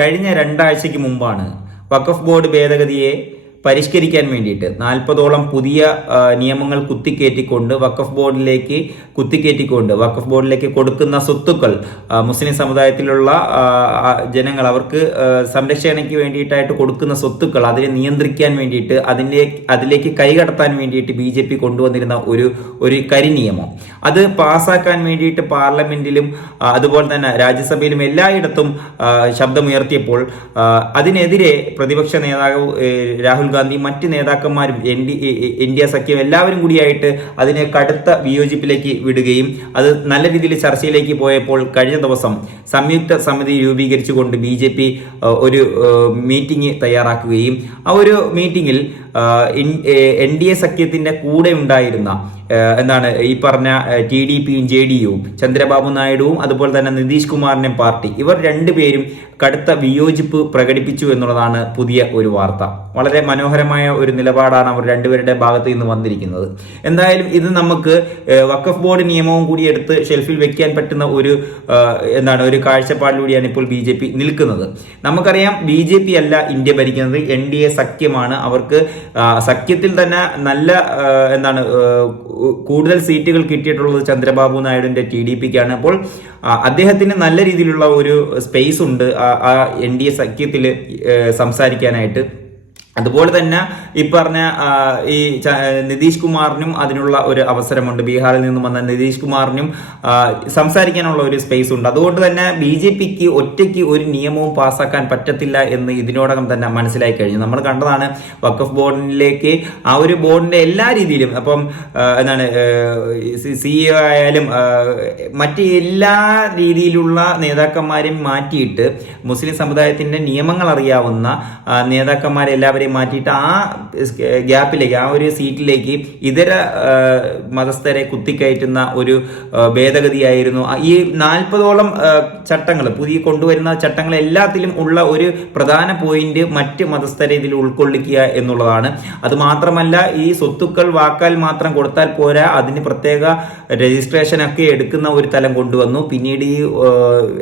കഴിഞ്ഞ രണ്ടാഴ്ചയ്ക്ക് മുമ്പാണ്. വഖഫ് ബോർഡ് ഭേദഗതിയെ പരിഷ്കരിക്കാൻ വേണ്ടിയിട്ട്. നാൽപ്പതോളം പുതിയ നിയമങ്ങൾ കുത്തിക്കയറ്റിക്കൊണ്ട് വഖഫ് ബോർഡിലേക്ക് കുത്തിക്കയറ്റിക്കൊണ്ട് വക്കഫ് ബോർഡിലേക്ക് കൊടുക്കുന്ന സ്വത്തുക്കൾ മുസ്ലിം സമുദായത്തിലുള്ള ജനങ്ങൾ അവർക്ക് സംരക്ഷണയ്ക്ക് വേണ്ടിയിട്ടായിട്ട് കൊടുക്കുന്ന സ്വത്തുക്കൾ അതിനെ നിയന്ത്രിക്കാൻ വേണ്ടിയിട്ട് അതിന്റെ അതിലേക്ക് കൈകടത്താൻ വേണ്ടിയിട്ട് ബി ജെ പി കൊണ്ടുവന്നിരുന്ന ഒരു ഒരു കരിനിയമം. അത് പാസ്സാക്കാൻ വേണ്ടിയിട്ട് പാർലമെന്റിലും അതുപോലെ തന്നെ രാജ്യസഭയിലും എല്ലായിടത്തും ശബ്ദമുയർത്തിയപ്പോൾ അതിനെതിരെ പ്രതിപക്ഷ നേതാവ് രാഹുൽ ഗാന്ധി മറ്റ് നേതാക്കന്മാരും എൻ ഡി ഇന്ത്യ സഖ്യം എല്ലാവരും കൂടിയായിട്ട് അതിനെ കടുത്ത വിയോജിപ്പിലേക്ക് വിടുകയും അത് നല്ല രീതിയിൽ ചർച്ചയിലേക്ക് പോയപ്പോൾ കഴിഞ്ഞ ദിവസം സംയുക്ത സമിതി രൂപീകരിച്ചുകൊണ്ട് ബി ജെ പി ഒരു മീറ്റിംഗ് തയ്യാറാക്കുകയും ആ ഒരു മീറ്റിംഗിൽ എൻ ഡി എ സഖ്യത്തിന്റെ കൂടെ ഉണ്ടായിരുന്ന എന്താണ് ഈ പറഞ്ഞ ടി ഡി പിയും ജെ ഡി യുവും ചന്ദ്രബാബു നായിഡുവും അതുപോലെ തന്നെ നിതീഷ് കുമാറിന്റെ പാർട്ടി ഇവർ രണ്ടുപേരും കടുത്ത വിയോജിപ്പ് പ്രകടിപ്പിച്ചു എന്നുള്ളതാണ് പുതിയ ഒരു വാർത്ത. വളരെ മനോഹരമായ ഒരു നിലപാടാണ് അവർ രണ്ടുപേരുടെ ഭാഗത്ത് നിന്ന് വന്നിരിക്കുന്നത്. എന്തായാലും ഇത് നമുക്ക് വക്കഫ് ബോർഡ് നിയമവും കൂടി എടുത്ത് ഷെൽഫിൽ വെക്കാൻ പറ്റുന്ന ഒരു എന്താണ് ഒരു കാഴ്ചപ്പാടിലൂടെയാണ് ഇപ്പോൾ ബി ജെ പി നിൽക്കുന്നത്. നമുക്കറിയാം ബി ജെ പി അല്ല ഇന്ത്യ ഭരിക്കുന്നത്. എൻ ഡി എ സഖ്യമാണ്. അവർക്ക് സഖ്യത്തിൽ തന്നെ നല്ല എന്താണ് കൂടുതൽ സീറ്റുകൾ കിട്ടിയിട്ടുള്ളത് ചന്ദ്രബാബു നായിഡുവിന്റെ ടി ഡി പിക്കാണ്. അപ്പോൾ അദ്ദേഹത്തിന് നല്ല രീതിയിലുള്ള ഒരു സ്പേസ് ഉണ്ട്. ആ എൻ ഡി എ സഖ്യത്തിൽ സംസാരിക്കാനായിട്ട്. അതുപോലെ തന്നെ ഈ പറഞ്ഞ ഈ നിതീഷ് കുമാറിനും അതിനുള്ള ഒരു അവസരമുണ്ട്. ബീഹാറിൽ നിന്നും വന്ന നിതീഷ് കുമാറിനും സംസാരിക്കാനുള്ള ഒരു സ്പേസ് ഉണ്ട്. അതുകൊണ്ട് തന്നെ ബി ജെ പിക്ക് ഒറ്റയ്ക്ക് ഒരു നിയമവും പാസ്സാക്കാൻ പറ്റത്തില്ല എന്ന് ഇതിനോടകം തന്നെ മനസ്സിലായി കഴിഞ്ഞു. നമ്മൾ കണ്ടതാണ് വക്കഫ് ബോർഡിലേക്ക് ആ ഒരു ബോർഡിന്റെ എല്ലാ രീതിയിലും അപ്പം എന്താണ് സി ഇ ആയാലും മറ്റ് എല്ലാ രീതിയിലുള്ള നേതാക്കന്മാരെയും മാറ്റിയിട്ട് മുസ്ലിം സമുദായത്തിന്റെ നിയമങ്ങൾ അറിയാവുന്ന ആ, എല്ലാവരെയും മാറ്റിയിട്ട് ആ ഗ്യാപ്പിലേക്ക് ആ ഒരു സീറ്റിലേക്ക് ഇതര മതസ്ഥരെ കുത്തിക്കയറ്റുന്ന ഒരു ഭേദഗതിയായിരുന്നു. ഈ നാൽപ്പതോളം ചട്ടങ്ങൾ പുതിയ കൊണ്ടുവരുന്ന ചട്ടങ്ങൾ എല്ലാത്തിലും ഉള്ള ഒരു പ്രധാന പോയിന്റ് മറ്റ് മതസ്ഥരെ ഇതിൽ ഉൾക്കൊള്ളിക്കുക എന്നുള്ളതാണ്. അത് മാത്രമല്ല ഈ സ്വത്തുക്കൾ വാക്കാൽ മാത്രം കൊടുത്താൽ പോരാ അതിന് പ്രത്യേക രജിസ്ട്രേഷൻ ഒക്കെ എടുക്കുന്ന ഒരു തലം കൊണ്ടുവന്നു. പിന്നീട് ഈ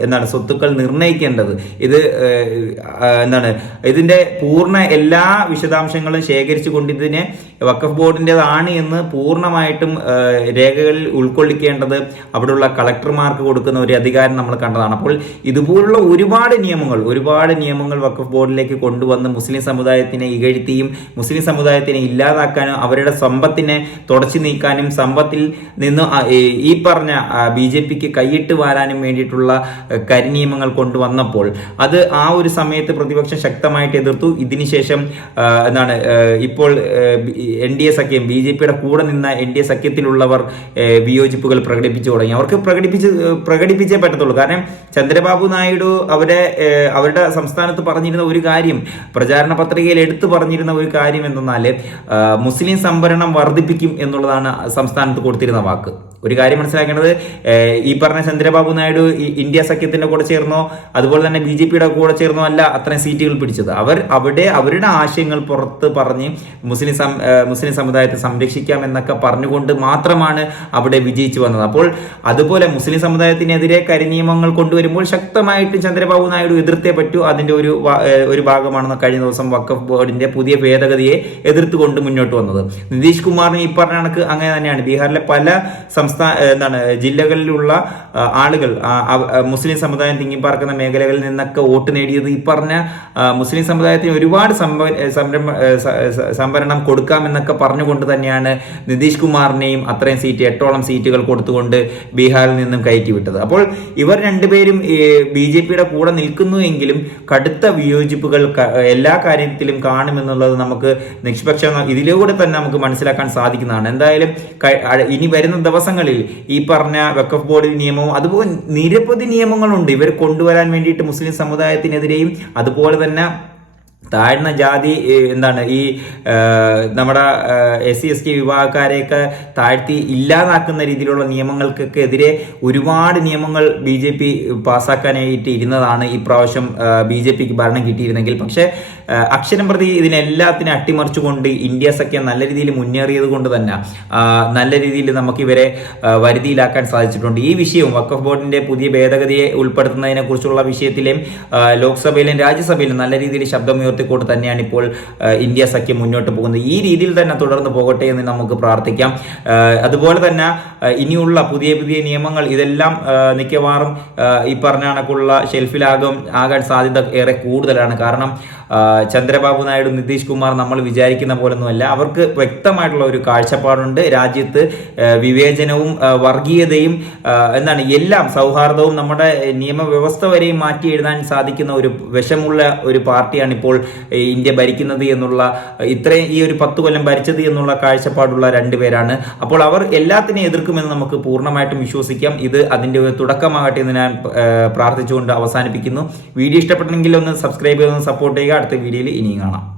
എന്താണ് സ്വത്തുക്കൾ നിർണയിക്കേണ്ടത്. ഇത് എന്താണ് ഇതിന്റെ പൂർണ എല്ലാ വിശദാംശങ്ങളും ശേഖരിച്ചുകൊണ്ട് ഇതിനെ വക്കഫ് ബോർഡിന്റെതാണ് എന്ന് പൂർണമായിട്ടും രേഖകളിൽ ഉൾക്കൊള്ളിക്കേണ്ടത് അവിടെയുള്ള കളക്ടർമാർക്ക് കൊടുക്കുന്ന ഒരു അധികാരം നമ്മൾ കണ്ടതാണ്. അപ്പോൾ ഇതുപോലുള്ള ഒരുപാട് നിയമങ്ങൾ ഒരുപാട് നിയമങ്ങൾ വക്കഫ് ബോർഡിലേക്ക് കൊണ്ടുവന്ന് മുസ്ലിം സമുദായത്തിനെ ഇകഴ്ത്തിയും മുസ്ലിം സമുദായത്തിനെ ഇല്ലാതാക്കാനും അവരുടെ സമ്പത്തിനെ തുടച്ചു നീക്കാനും സമ്പത്തിൽ നിന്ന് ഈ- പറഞ്ഞ ബി ജെ പിക്ക് കൈയിട്ട് വാരാനും വേണ്ടിയിട്ടുള്ള കരിനിയമങ്ങൾ കൊണ്ടുവന്നപ്പോൾ അത് ആ ഒരു സമയത്ത് പ്രതിപക്ഷം ശക്തമായിട്ട് എതിർത്തു. ഇതിനുശേഷം എന്താണ് ഇപ്പോൾ എൻ ഡി എ സഖ്യം ബി ജെ പിയുടെ കൂടെ നിന്ന എൻ ഡി എ സഖ്യത്തിലുള്ളവർ വിയോജിപ്പുകൾ പ്രകടിപ്പിച്ചു തുടങ്ങി. അവർക്ക് പ്രകടിപ്പിച്ച് പ്രകടിപ്പിച്ചേ പറ്റത്തുള്ളൂ. കാരണം ചന്ദ്രബാബു നായിഡു അവരെ അവരുടെ സംസ്ഥാനത്ത് പറഞ്ഞിരുന്ന ഒരു കാര്യം പ്രചാരണ പത്രികയിൽ എടുത്തു പറഞ്ഞിരുന്ന ഒരു കാര്യം എന്തെന്നാൽ മുസ്ലിം സംവരണം വർദ്ധിപ്പിക്കും എന്നുള്ളതാണ് സംസ്ഥാനത്ത് കൊടുത്തിരുന്ന വാക്ക്. ഒരു കാര്യം മനസ്സിലാക്കേണ്ടത് ഈ പറഞ്ഞ ചന്ദ്രബാബു നായിഡു ഇന്ത്യ സഖ്യത്തിന്റെ കൂടെ ചേർന്നോ അതുപോലെ തന്നെ ബി ജെ പിയുടെ കൂടെ ചേർന്നോ അല്ല അത്രയും സീറ്റുകൾ പിടിച്ചത്. അവർ അവിടെ അവരുടെ ആശയങ്ങൾ പുറത്ത് പറഞ്ഞ് മുസ്ലിം മുസ്ലിം സമുദായത്തെ സംരക്ഷിക്കാം എന്നൊക്കെ പറഞ്ഞുകൊണ്ട് മാത്രമാണ് അവിടെ വിജയിച്ചു വന്നത്. അപ്പോൾ അതുപോലെ മുസ്ലിം സമുദായത്തിനെതിരെ കരിനിയമങ്ങൾ കൊണ്ടുവരുമ്പോൾ ശക്തമായിട്ട് ചന്ദ്രബാബു നായിഡു എതിർത്തേ പറ്റൂ. അതിന്റെ ഒരു ഒരു ഭാഗമാണെന്ന് കഴിഞ്ഞ ദിവസം വക്കഫ് ബോർഡിന്റെ പുതിയ ഭേദഗതിയെ എതിർത്തുകൊണ്ട് മുന്നോട്ട് വന്നത്. നിതീഷ് കുമാറിന് ഈ പറഞ്ഞ കണക്ക് അങ്ങനെ തന്നെയാണ്. ബീഹാറിലെ പല സംസ്ഥാന എന്താണ് ജില്ലകളിലുള്ള ആളുകൾ മുസ്ലിം സമുദായം തിങ്ങിപ്പാർക്കുന്ന മേഖലകളിൽ നിന്നൊക്കെ വോട്ട് നേടിയത് ഈ പറഞ്ഞ മുസ്ലിം സമുദായത്തിന് ഒരുപാട് സംവരണം കൊടുക്കാമെന്നൊക്കെ പറഞ്ഞുകൊണ്ട് തന്നെയാണ് നിതീഷ് കുമാറിനെയും അത്രയും സീറ്റ് എട്ടോളം സീറ്റുകൾ കൊടുത്തുകൊണ്ട് ബീഹാറിൽ നിന്നും കയറ്റിവിട്ടത്. അപ്പോൾ ഇവർ രണ്ടുപേരും ബി ജെ പിയുടെ കൂടെ നിൽക്കുന്നു എങ്കിലും കടുത്ത വിയോജിപ്പുകൾ എല്ലാ കാര്യത്തിലും കാണുമെന്നുള്ളത് നമുക്ക് നിഷ്പക്ഷ ഇതിലൂടെ തന്നെ നമുക്ക് മനസ്സിലാക്കാൻ സാധിക്കുന്നതാണ്. എന്തായാലും ഇനി വരുന്ന ദിവസങ്ങളിൽ ഈ പറഞ്ഞ വെക്കഫ് ബോർഡ് നിയമവും അതുപോലെ നിരവധി നിയമങ്ങളുണ്ട്. ഇവർ കൊണ്ടുവരാൻ വേണ്ടിയിട്ട് മുസ്ലിം സമുദായത്തിനെതിരെയും അതുപോലെ തന്നെ താഴ്ന്ന ജാതി എന്താണ് ഈ നമ്മുടെ എസ് സി എസ് ടി വിഭാഗക്കാരെയൊക്കെ താഴ്ത്തി ഇല്ലാതാക്കുന്ന രീതിയിലുള്ള നിയമങ്ങൾക്കൊക്കെ എതിരെ ഒരുപാട് നിയമങ്ങൾ ബി ജെ പി പാസ്സാക്കാനായിട്ട് ഇരുന്നതാണ് ഇപ്രാവശ്യം ബി ജെ പിക്ക് ഭരണം കിട്ടിയിരുന്നെങ്കിൽ. പക്ഷേ അക്ഷരം പ്രതി ഇതിനെല്ലാത്തിനും അട്ടിമറിച്ചുകൊണ്ട് ഇന്ത്യ സഖ്യം നല്ല രീതിയിൽ മുന്നേറിയത് കൊണ്ട് തന്നെ നല്ല രീതിയിൽ നമുക്ക് ഇവരെ വരുതിയിലാക്കാൻ സാധിച്ചിട്ടുണ്ട്. ഈ വിഷയവും വഖഫ് ബോർഡിന്റെ പുതിയ ഭേദഗതിയെ ഉൾപ്പെടുത്തുന്നതിനെ കുറിച്ചുള്ള വിഷയത്തിലും ലോക്സഭയിലും രാജ്യസഭയിലും നല്ല രീതിയിൽ ശബ്ദമുയർത്തിക്കൊണ്ട് തന്നെയാണ് ഇപ്പോൾ ഇന്ത്യ സഖ്യം മുന്നോട്ട് പോകുന്നത്. ഈ രീതിയിൽ തന്നെ തുടർന്ന് പോകട്ടെ എന്ന് നമുക്ക് പ്രാർത്ഥിക്കാം. അതുപോലെ തന്നെ ഇനിയുള്ള പുതിയ പുതിയ നിയമങ്ങൾ ഇതെല്ലാം മിക്കവാറും ഈ പറഞ്ഞ കണക്കുള്ള ഷെൽഫിലാകും ആകാൻ സാധ്യത ഏറെ കൂടുതലാണ്. കാരണം ചന്ദ്രബാബു നായിഡു നിതീഷ് കുമാർ നമ്മൾ വിചാരിക്കുന്ന പോലൊന്നുമല്ല അവർക്ക് വ്യക്തമായിട്ടുള്ള ഒരു കാഴ്ചപ്പാടുണ്ട്. രാജ്യത്ത് വിവേചനവും വർഗീയതയും എന്താണ് എല്ലാം സൗഹാർദ്ദവും നമ്മുടെ നിയമവ്യവസ്ഥ വരെയും മാറ്റി എഴുതാൻ സാധിക്കുന്ന ഒരു വിഷമുള്ള ഒരു പാർട്ടിയാണ് ഇപ്പോൾ ഇന്ത്യ ഭരിക്കുന്നത് എന്നുള്ള ഇത്രയും ഈ ഒരു പത്ത് കൊല്ലം ഭരിച്ചത് എന്നുള്ള കാഴ്ചപ്പാടുള്ള രണ്ടുപേരാണ് അപ്പോൾ അവർ എല്ലാത്തിനെയും എതിർക്കുമെന്ന് നമുക്ക് പൂർണമായിട്ടും വിശ്വസിക്കാം. ഇത് അതിന്റെ ഒരു തുടക്കമാകട്ടെ എന്ന് ഞാൻ പ്രാർത്ഥിച്ചുകൊണ്ട് അവസാനിപ്പിക്കുന്നു. വീഡിയോ ഇഷ്ടപ്പെട്ടെങ്കിൽ ഒന്ന് സബ്സ്ക്രൈബ് ചെയ്തൊന്ന് സപ്പോർട്ട് ചെയ്യുക. അടുത്ത വീഡിയോയിൽ ഇനിയും കാണാം.